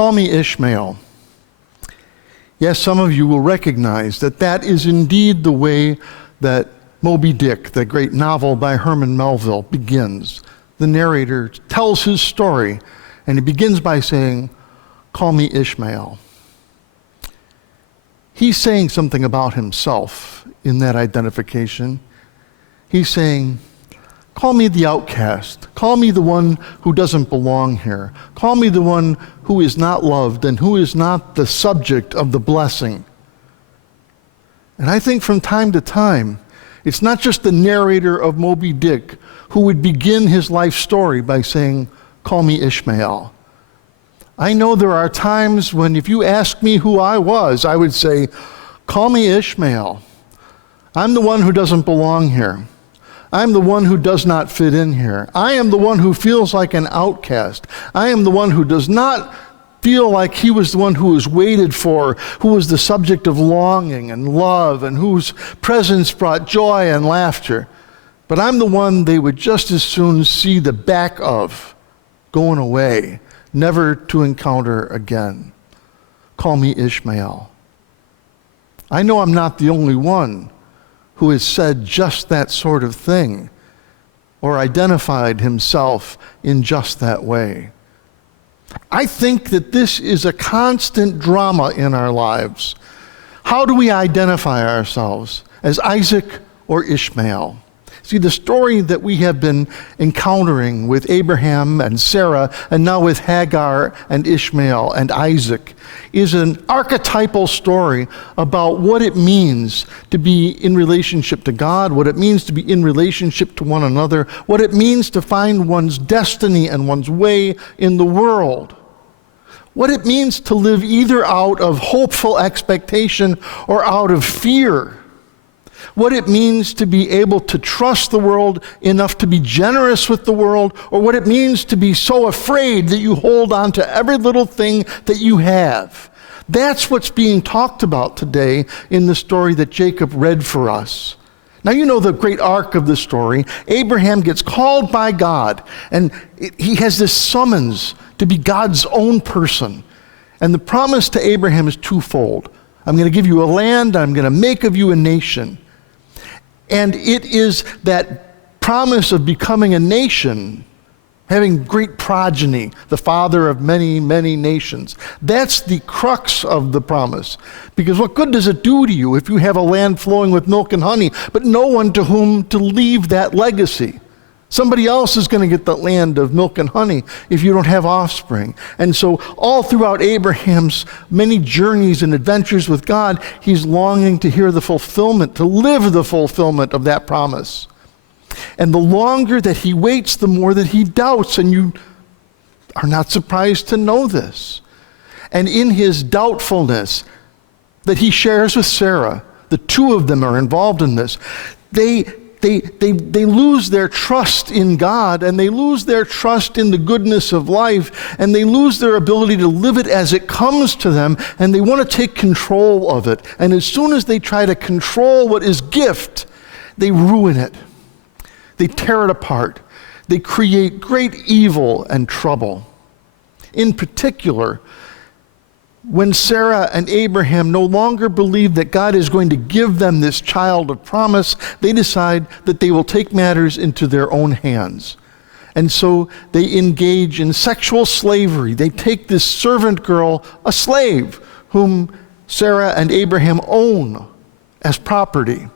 Call me Ishmael. Yes, some of you will recognize that that is indeed the way that Moby Dick, the great novel by Herman Melville, begins. The narrator tells his story, and he begins by saying, "Call me Ishmael." He's saying something about himself in that identification. He's saying, call me the outcast. Call me the one who doesn't belong here. Call me the one who is not loved and who is not the subject of the blessing. And I think from time to time, it's not just the narrator of Moby Dick who would begin his life story by saying, call me Ishmael. I know there are times when if you ask me who I was, I would say, call me Ishmael. I'm the one who doesn't belong here. I'm the one who does not fit in here. I am the one who feels like an outcast. I am the one who does not feel like he was the one who was waited for, who was the subject of longing and love, and whose presence brought joy and laughter. But I'm the one they would just as soon see the back of, going away, never to encounter again. Call me Ishmael. I know I'm not the only one who has said just that sort of thing or identified himself in just that way. I think that this is a constant drama in our lives. How do we identify ourselves, as Isaac or Ishmael? See, the story that we have been encountering with Abraham and Sarah, and now with Hagar and Ishmael and Isaac, is an archetypal story about what it means to be in relationship to God, what it means to be in relationship to one another, what it means to find one's destiny and one's way in the world, what it means to live either out of hopeful expectation or out of fear, what it means to be able to trust the world enough to be generous with the world, or what it means to be so afraid that you hold on to every little thing that you have. That's what's being talked about today in the story that Jacob read for us. Now you know the great arc of the story. Abraham gets called by God, and he has this summons to be God's own person. And the promise to Abraham is twofold. I'm going to give you a land, I'm going to make of you a nation. And it is that promise of becoming a nation, having great progeny, the father of many, many nations. That's the crux of the promise. Because what good does it do to you if you have a land flowing with milk and honey, but no one to whom to leave that legacy? Somebody else is going to get the land of milk and honey if you don't have offspring. And so all throughout Abraham's many journeys and adventures with God, he's longing to hear the fulfillment, to live the fulfillment of that promise. And the longer that he waits, the more that he doubts, and you are not surprised to know this. And in his doubtfulness that he shares with Sarah, the two of them are involved in this, they lose their trust in God, and they lose their trust in the goodness of life, and they lose their ability to live it as it comes to them, and they want to take control of it. And as soon as they try to control what is gift, they ruin it. They tear it apart. They create great evil and trouble. In particular, when Sarah and Abraham no longer believe that God is going to give them this child of promise, they decide that they will take matters into their own hands. And so they engage in sexual slavery. They take this servant girl, a slave, whom Sarah and Abraham own as property.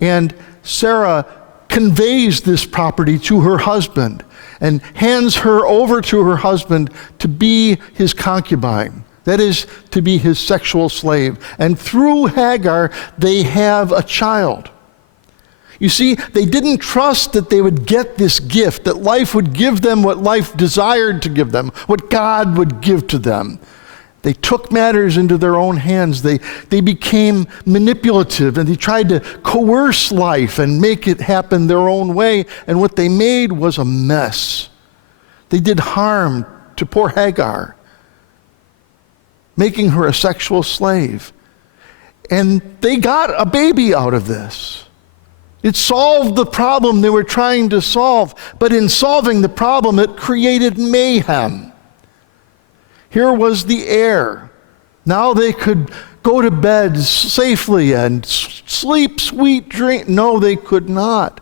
And Sarah conveys this property to her husband and hands her over to her husband to be his concubine. That is, to be his sexual slave. And through Hagar, they have a child. You see, they didn't trust that they would get this gift, that life would give them what life desired to give them, what God would give to them. They took matters into their own hands. They became manipulative, and they tried to coerce life and make it happen their own way. And what they made was a mess. They did harm to poor Hagar, making her a sexual slave. And they got a baby out of this. It solved the problem they were trying to solve, but in solving the problem, it created mayhem. Here was the heir. Now they could go to bed safely and sleep sweet dreams. No, they could not.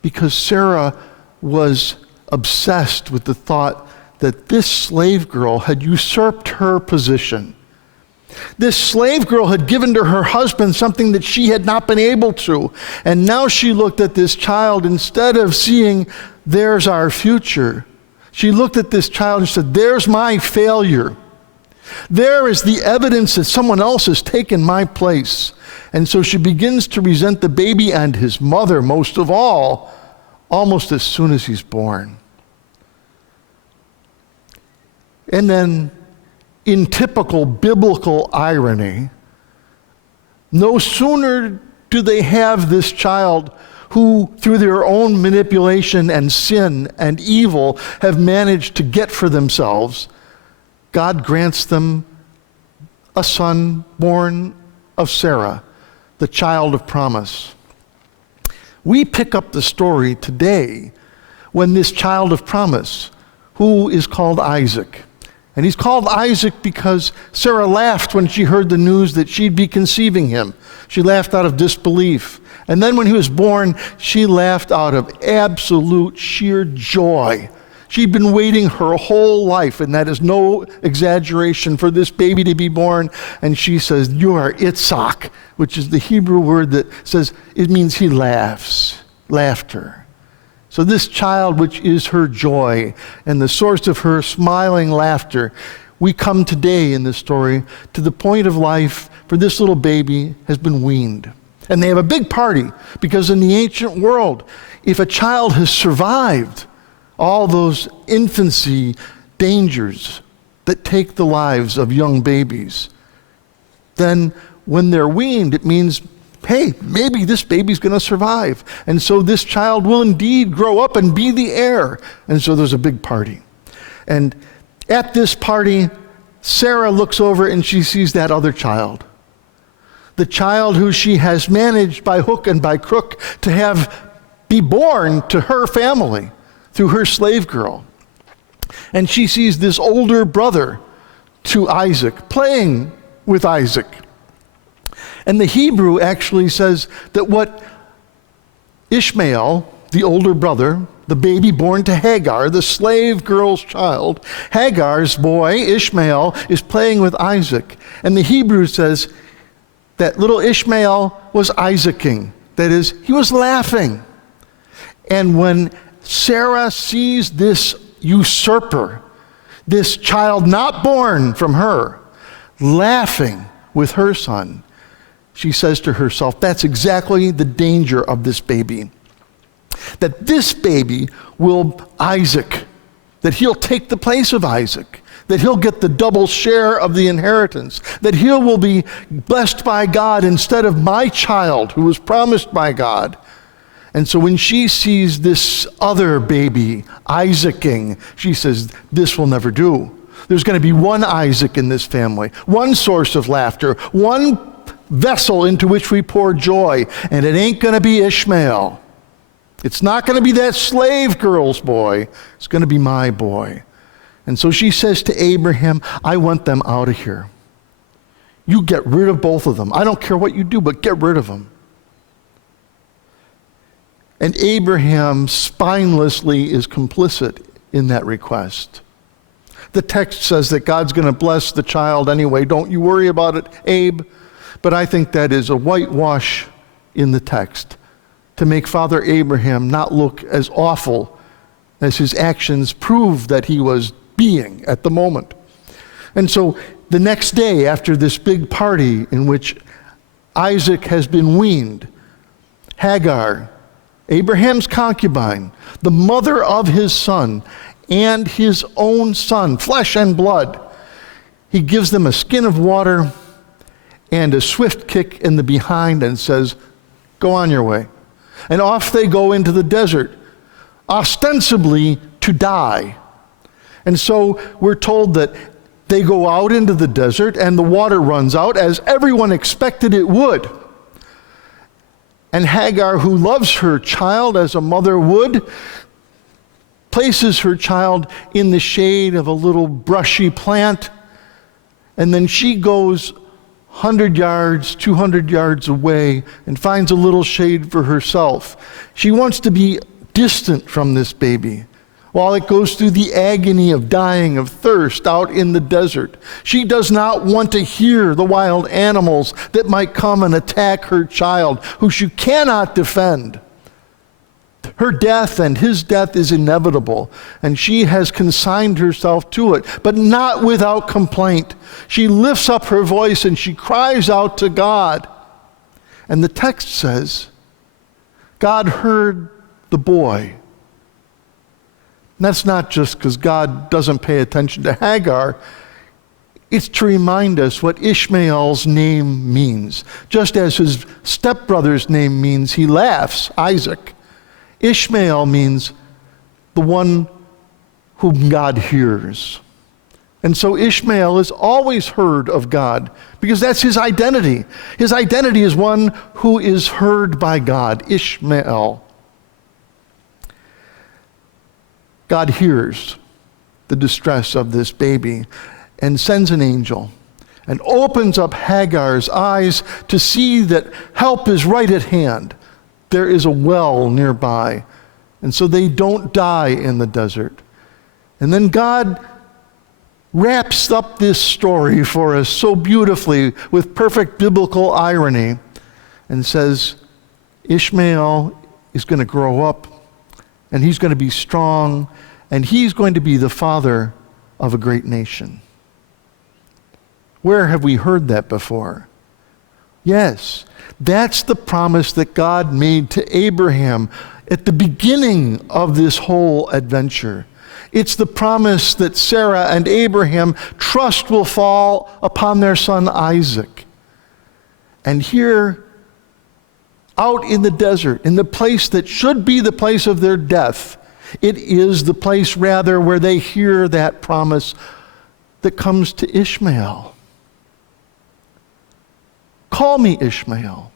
Because Sarah was obsessed with the thought that this slave girl had usurped her position. This slave girl had given to her husband something that she had not been able to. And now she looked at this child, instead of seeing, there's our future, she looked at this child and said, there's my failure. There is the evidence that someone else has taken my place. And so she begins to resent the baby and his mother most of all, almost as soon as he's born. And then, in typical biblical irony, no sooner do they have this child who, through their own manipulation and sin and evil, have managed to get for themselves, God grants them a son born of Sarah, the child of promise. We pick up the story today when this child of promise, who is called Isaac, and he's called Isaac because Sarah laughed when she heard the news that she'd be conceiving him. She laughed out of disbelief. And then when he was born, she laughed out of absolute sheer joy. She'd been waiting her whole life, and that is no exaggeration, for this baby to be born. And she says, you are Itzhak, which is the Hebrew word that says, it means he laughs, laughter. So this child, which is her joy and the source of her smiling laughter, we come today in this story to the point of life for this little baby has been weaned. And they have a big party, because in the ancient world, if a child has survived all those infancy dangers that take the lives of young babies, then when they're weaned, it means, hey, maybe this baby's going to survive. And so this child will indeed grow up and be the heir. And so there's a big party. And at this party, Sarah looks over and she sees that other child. The child who she has managed by hook and by crook to have be born to her family through her slave girl. And she sees this older brother to Isaac playing with Isaac. And the Hebrew actually says that what Ishmael, the older brother, the baby born to Hagar, the slave girl's child, Hagar's boy, Ishmael, is playing with Isaac. And the Hebrew says that little Ishmael was Isaacing. That is, he was laughing. And when Sarah sees this usurper, this child not born from her, laughing with her son, she says to herself, that's exactly the danger of this baby. That this baby will Isaac, that he'll take the place of Isaac, that he'll get the double share of the inheritance, that he will be blessed by God instead of my child who was promised by God. And so when she sees this other baby, Isaacing, she says, this will never do. There's going to be one Isaac in this family, one source of laughter, one vessel into which we pour joy, and it ain't going to be Ishmael. It's not going to be that slave girl's boy. It's going to be my boy. And so she says to Abraham, I want them out of here. You get rid of both of them. I don't care what you do, but get rid of them. And Abraham spinelessly is complicit in that request. The text says that God's going to bless the child anyway. Don't you worry about it, Abe. But I think that is a whitewash in the text to make Father Abraham not look as awful as his actions prove that he was being at the moment. And so the next day, after this big party in which Isaac has been weaned, Hagar, Abraham's concubine, the mother of his son, and his own son, flesh and blood, he gives them a skin of water and a swift kick in the behind and says, go on your way. And off they go into the desert, ostensibly to die. And so we're told that they go out into the desert and the water runs out as everyone expected it would. And Hagar, who loves her child as a mother would, places her child in the shade of a little brushy plant, and then she goes 100 yards, 200 yards away and finds a little shade for herself. She wants to be distant from this baby while it goes through the agony of dying of thirst out in the desert. She does not want to hear the wild animals that might come and attack her child, who she cannot defend. Her death and his death is inevitable, and she has consigned herself to it, but not without complaint. She lifts up her voice and she cries out to God. And the text says, God heard the boy. And that's not just because God doesn't pay attention to Hagar. It's to remind us what Ishmael's name means. Just as his stepbrother's name means he laughs, Isaac, Ishmael means the one whom God hears. And so Ishmael is always heard of God because that's his identity. His identity is one who is heard by God, Ishmael. God hears the distress of this baby and sends an angel and opens up Hagar's eyes to see that help is right at hand. There is a well nearby, and so they don't die in the desert. And then God wraps up this story for us so beautifully with perfect biblical irony and says, Ishmael is going to grow up, and he's going to be strong, and he's going to be the father of a great nation. Where have we heard that before? Yes, that's the promise that God made to Abraham at the beginning of this whole adventure. It's the promise that Sarah and Abraham trust will fall upon their son Isaac. And here, out in the desert, in the place that should be the place of their death, it is the place rather where they hear that promise that comes to Ishmael. Call me Ishmael.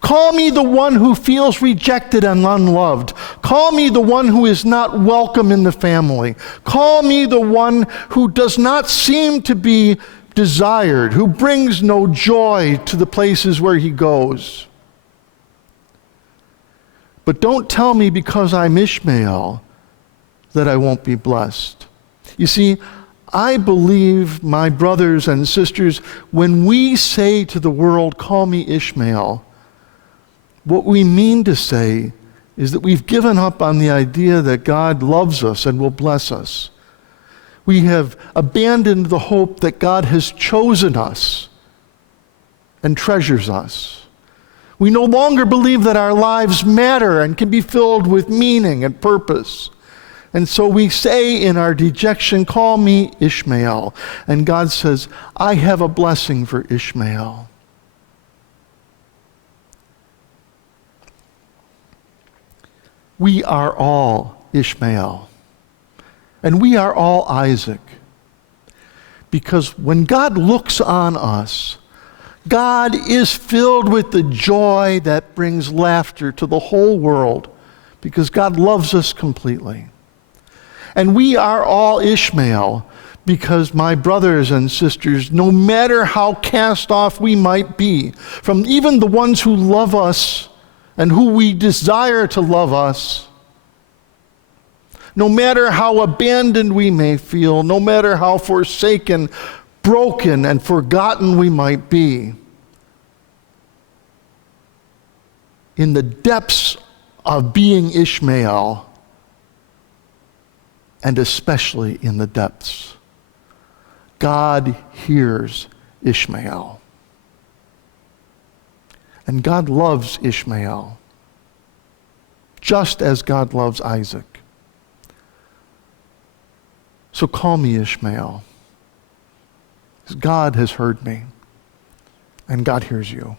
Call me the one who feels rejected and unloved. Call me the one who is not welcome in the family. Call me the one who does not seem to be desired, who brings no joy to the places where he goes. But don't tell me because I'm Ishmael that I won't be blessed. You see, I believe, my brothers and sisters, when we say to the world, call me Ishmael, what we mean to say is that we've given up on the idea that God loves us and will bless us. We have abandoned the hope that God has chosen us and treasures us. We no longer believe that our lives matter and can be filled with meaning and purpose. And so we say in our dejection, call me Ishmael. And God says, I have a blessing for Ishmael. We are all Ishmael. And we are all Isaac. Because when God looks on us, God is filled with the joy that brings laughter to the whole world, because God loves us completely. And we are all Ishmael, because my brothers and sisters, no matter how cast off we might be, from even the ones who love us and who we desire to love us, no matter how abandoned we may feel, no matter how forsaken, broken, and forgotten we might be, in the depths of being Ishmael, and especially in the depths, God hears Ishmael. And God loves Ishmael, just as God loves Isaac. So call me Ishmael, because God has heard me, and God hears you.